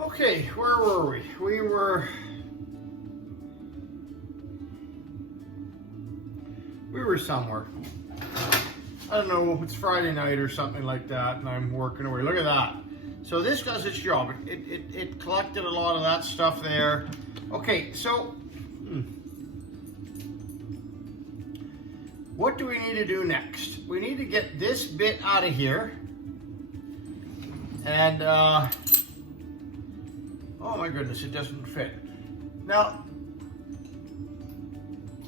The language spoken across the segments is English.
Okay, where were we? We were somewhere. I don't know, it's Friday night or something like that, and I'm working away. Look at that. So this does its job. It collected a lot of that stuff there. Okay, so what do we need to do next? We need to get this bit out of here. And, oh my goodness, it doesn't fit. Now,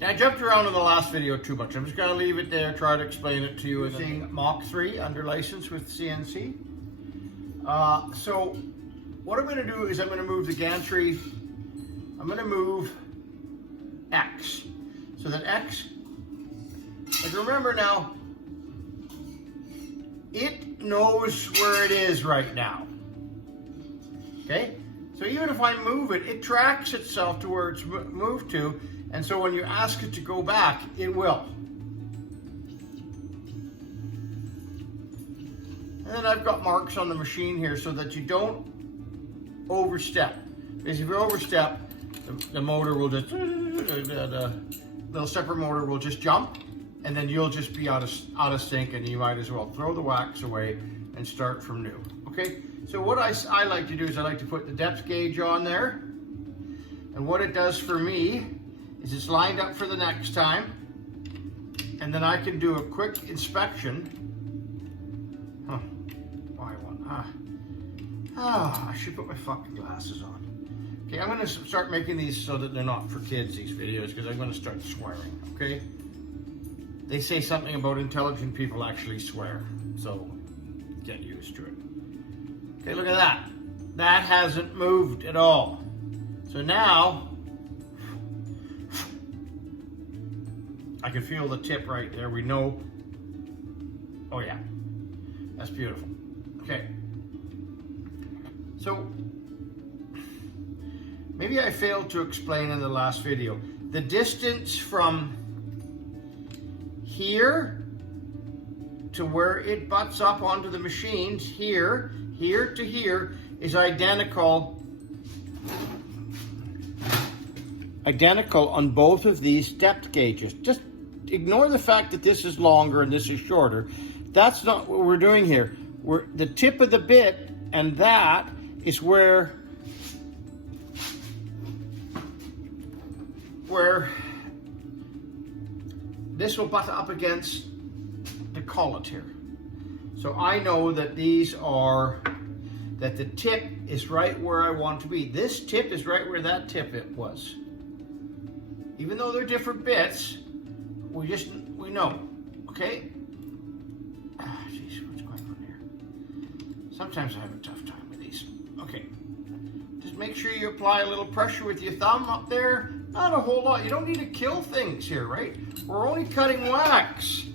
I jumped around in the last video too much. I'm just going to leave it there, try to explain it to you. Using Mach 3 under license with CNC. So what I'm going to do is I'm going to move the gantry. I'm going to move X. So that X, like remember now, it knows where it is right now. Okay? So even if I move it, it tracks itself to where it's moved to. And so when you ask it to go back, it will. And then I've got marks on the machine here so that you don't overstep. Because if you overstep, the motor will just, the little stepper motor will just jump, and then you'll just be out of sync, and you might as well throw the wax away and start from new. Okay, so what I like to do is I like to put the depth gauge on there, and what it does for me is it's lined up for the next time, and then I can do a quick inspection. I should put my fucking glasses on. Okay, I'm gonna start making these so that they're not for kids, these videos, because I'm gonna start swearing, okay? They say something about intelligent people actually swear, so get used to it. Okay, look at that. That hasn't moved at all. So now, I can feel the tip right there. We know, oh yeah, that's beautiful. Okay. So, maybe I failed to explain in the last video. The distance from here to where it butts up onto the machines, here to here, is identical on both of these depth gauges. Just ignore the fact that this is longer and this is shorter. That's not what we're doing here. The tip of the bit and that is where this will butt up against the collet here. So I know that that the tip is right where I want to be. This tip is right where that tip was. Even though they're different bits, we know, okay? Jeez, what's going on here? Sometimes I have a tough time with these. Okay, just make sure you apply a little pressure with your thumb up there. Not a whole lot. You don't need to kill things here, right? We're only cutting wax.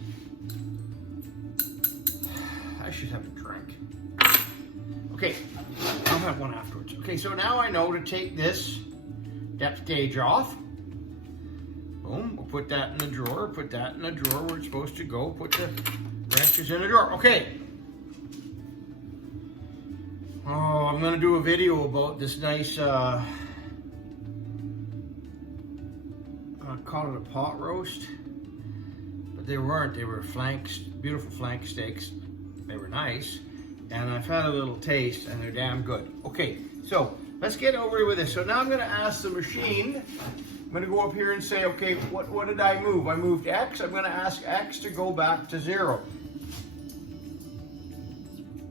I should have a drink. Okay, I'll have one afterwards. Okay, so now I know to take this depth gauge off. Boom, we'll put that in the drawer, put that in the drawer where it's supposed to go, put the wrenches in the drawer. Okay. Oh, I'm gonna do a video about this nice, I call it a pot roast, but they weren't. They were flanks, beautiful flank steaks. They were nice, and I've had a little taste, and they're damn good. Okay, so let's get over with this. So now I'm gonna ask the machine. I'm gonna go up here and say, okay, what did I move? I moved X. I'm gonna ask X to go back to 0,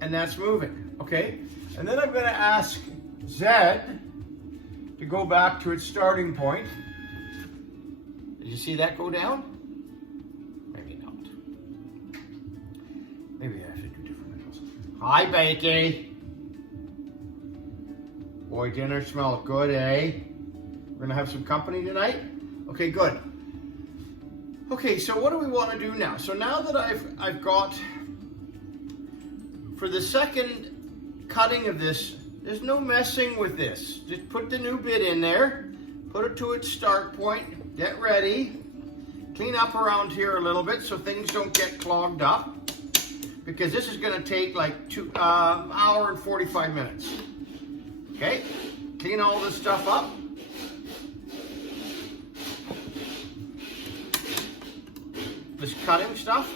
and that's moving. Okay. And then I'm going to ask Z to go back to its starting point. Did you see that go down? Maybe not. Maybe I should do different angles. Hi, Bakey. Boy, dinner smells good, eh? We're going to have some company tonight? Okay, good. Okay, so what do we want to do now? So now that I've got, for the second cutting of this, there's no messing with this. Just put the new bit in there, put it to its start point, get ready, clean up around here a little bit so things don't get clogged up, because this is going to take like 1 hour and 45 minutes. Okay, clean all this stuff up. This cutting stuff.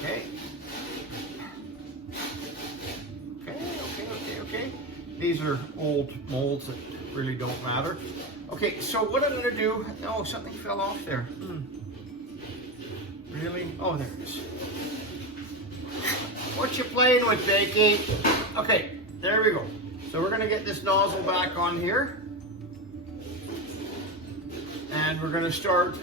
Okay. Okay. These are old molds that really don't matter. Okay, so what I'm gonna do, oh, something fell off there. Really? Oh, there it is. What you playing with, Bakey? Okay, there we go. So we're gonna get this nozzle back on here. And we're gonna start,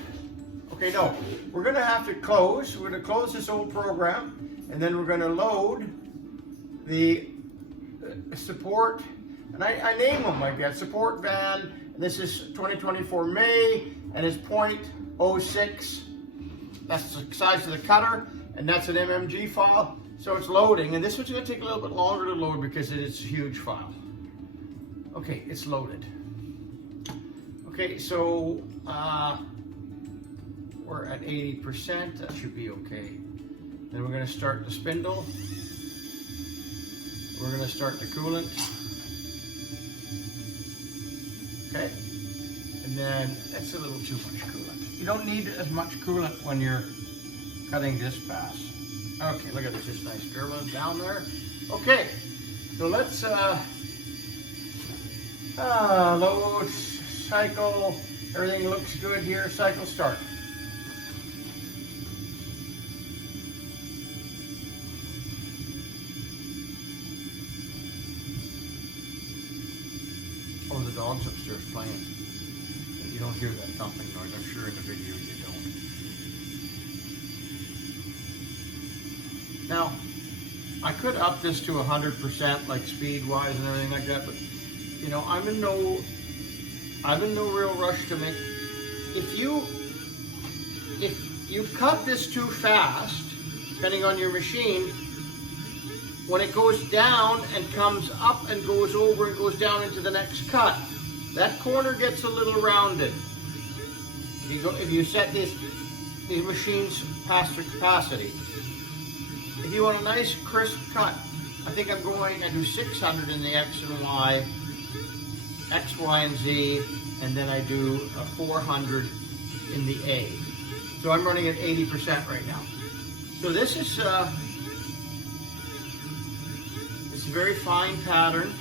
okay, no, we're gonna have to close. We're gonna close this old program, and then we're gonna load the support, and I name them like that, support van, and this is 2024 May, and it's 0.06, that's the size of the cutter, and that's an MMG file, so it's loading, and this one's going to take a little bit longer to load because it is a huge file. Okay, it's loaded. Okay, so we're at 80%, that should be okay. Then we're going to start the spindle. We're going to start the coolant. Okay, and then that's a little too much coolant. You don't need as much coolant when you're cutting this fast. Okay, look at this, it's nice drilling down there. Okay, so let's load, cycle, everything looks good here, cycle start. Oh, the dog's upstairs playing. You don't hear that thumping noise. I'm sure in the video you don't. Now, I could up this to 100%, like speed-wise and everything like that, but you know, I'm in no real rush to make. If you cut this too fast, depending on your machine, when it goes down and comes up and goes over and goes down into the next cut, that corner gets a little rounded. If you set these machines past their capacity. If you want a nice crisp cut, I think I do 600 in the X and Y, X, Y, and Z, and then I do a 400 in the A. So I'm running at 80% right now. So this is a very fine pattern.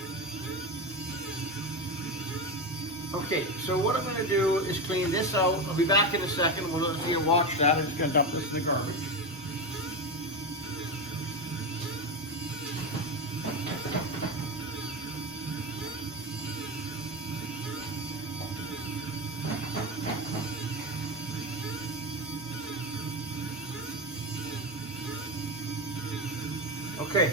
Okay, so what I'm going to do is clean this out. I'll be back in a second. We'll let you watch that. I'm just going to dump this in the garbage. Okay.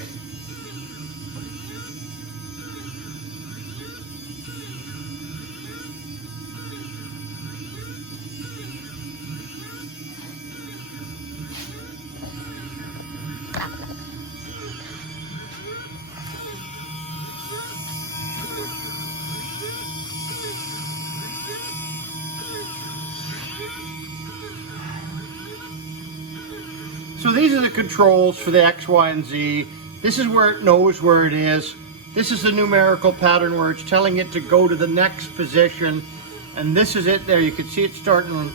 So these are the controls for the X, Y, and Z. This is where it knows where it is. This is the numerical pattern where it's telling it to go to the next position. And this is it there. You can see it starting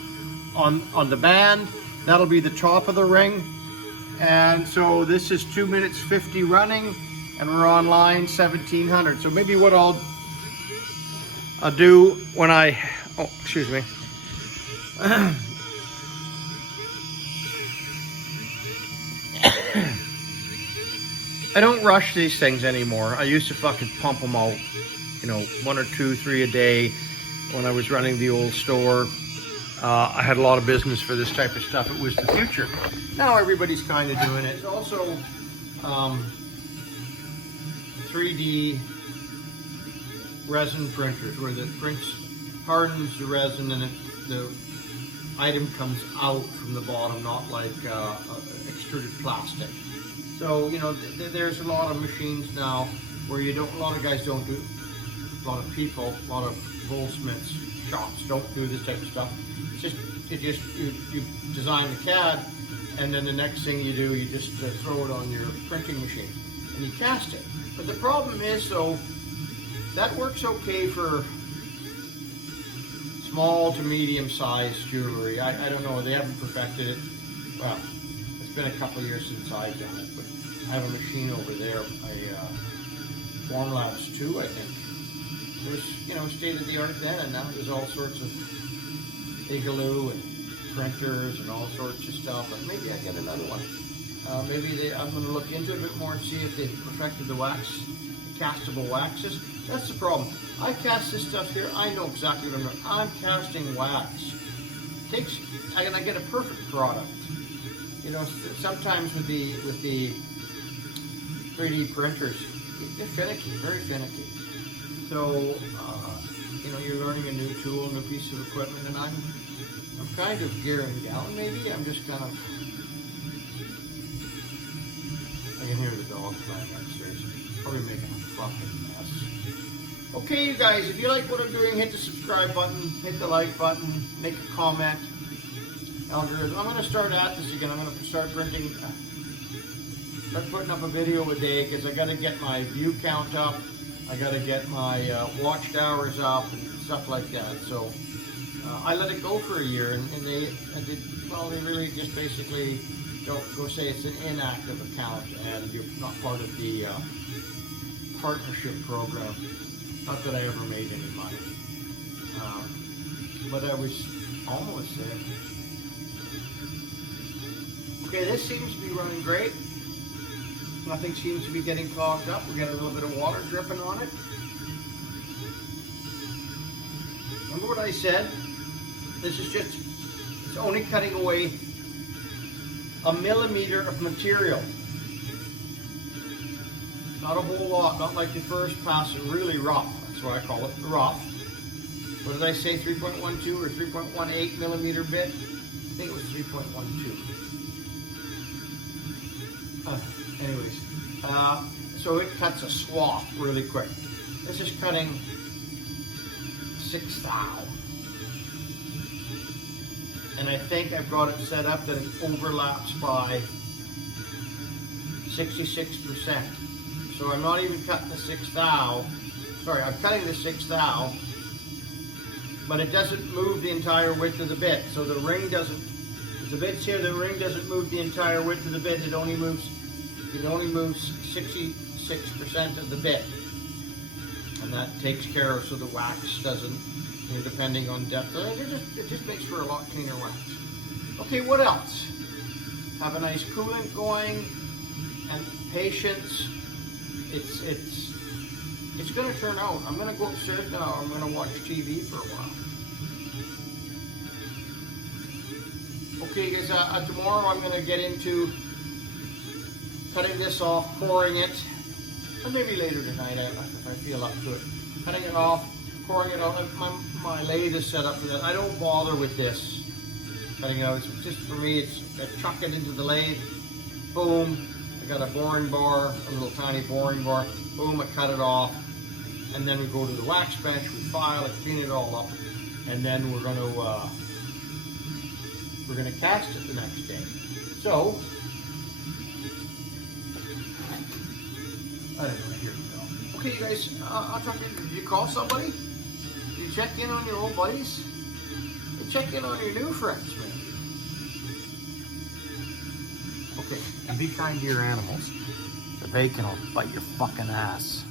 on the band. That'll be the top of the ring. And so this is 2 minutes 50 running, and we're on line 1700. So maybe what I'll do when I, oh, excuse me. I don't rush these things anymore. I used to fucking pump them out, you know, 1 or 2, 3 a day when I was running the old store. I had a lot of business for this type of stuff. It was the future. Now everybody's kind of doing it. It's also 3D resin printers where the prints hardens the resin and the item comes out from the bottom, not like extruded plastic. So, you know, there's a lot of machines now where you don't, a lot of guys don't do, a lot of people, a lot of goldsmiths, shops don't do this type of stuff. It's just, you design the CAD, and then the next thing you do, you just throw it on your printing machine, and you cast it. But the problem is, though, that works okay for small to medium-sized jewelry. I don't know, they haven't perfected it. Well, it's been a couple of years since I've done it, but I have a machine over there, a Formlabs 2, I think. It was, you know, state-of-the-art then, and now there's all sorts of Igloo and printers and all sorts of stuff. But maybe I get another one. I'm going to look into it a bit more and see if they perfected the wax, the castable waxes. That's the problem. I cast this stuff here. I know exactly what I'm doing. I'm casting wax. And I get a perfect product. You know, sometimes with the 3D printers, they're finicky, very finicky. So, you know, you're learning a new tool, new piece of equipment, and I'm kind of gearing down. Maybe I'm just kind of. I can hear the dog playing upstairs. Probably making a fucking mess. Okay, you guys, if you like what I'm doing, hit the subscribe button, hit the like button, make a comment. Algorithm. I'm going to start at this again. I'm going to start printing. Start putting up a video a day because I got to get my view count up. I got to get my watched hours up and stuff like that. So I let it go for a year, and they really just basically go say it's an inactive account and you're not part of the partnership program. Not that I ever made any money, but I was almost there. Okay, this seems to be running great. Nothing seems to be getting clogged up. We got a little bit of water dripping on it. Remember what I said? This is it's only cutting away a millimeter of material. Not a whole lot, not like the first pass, really rough. That's why I call it rough. What did I say, 3.12 or 3.18 millimeter bit? I think it was 3.12. Anyways, so it cuts a swath really quick. This is cutting 6 thou. And I think I've got it set up that it overlaps by 66%. So I'm not even cutting the 6 thou. Sorry, I'm cutting the 6 thou, but it doesn't move the entire width of the bit. So the ring doesn't, the bit's here, the ring doesn't move the entire width of the bit. It only moves 66% of the bit. And that takes care of so the wax doesn't, you know, depending on depth. It just makes for a lot cleaner wax. Okay, what else? Have a nice coolant going and patience. It's going to turn out. I'm going to go upstairs now. I'm going to watch TV for a while. Okay, guys. Tomorrow I'm going to get into cutting this off, pouring it, or maybe later tonight if I feel up to it. Cutting it off, pouring it out. My lathe is set up for that. I don't bother with this cutting it out. It's just for me. I chuck it into the lathe. Boom. I got a boring bar, a little tiny boring bar. Boom. I cut it off, and then we go to the wax bench. We file it, clean it all up, and then we're going to cast it the next day. So. I don't know, here we go. Okay, you guys, I'll talk to you. Did you call somebody? Did you check in on your old buddies? You check in on your new friends, man. Okay, and be kind to your animals. The bacon will bite your fucking ass.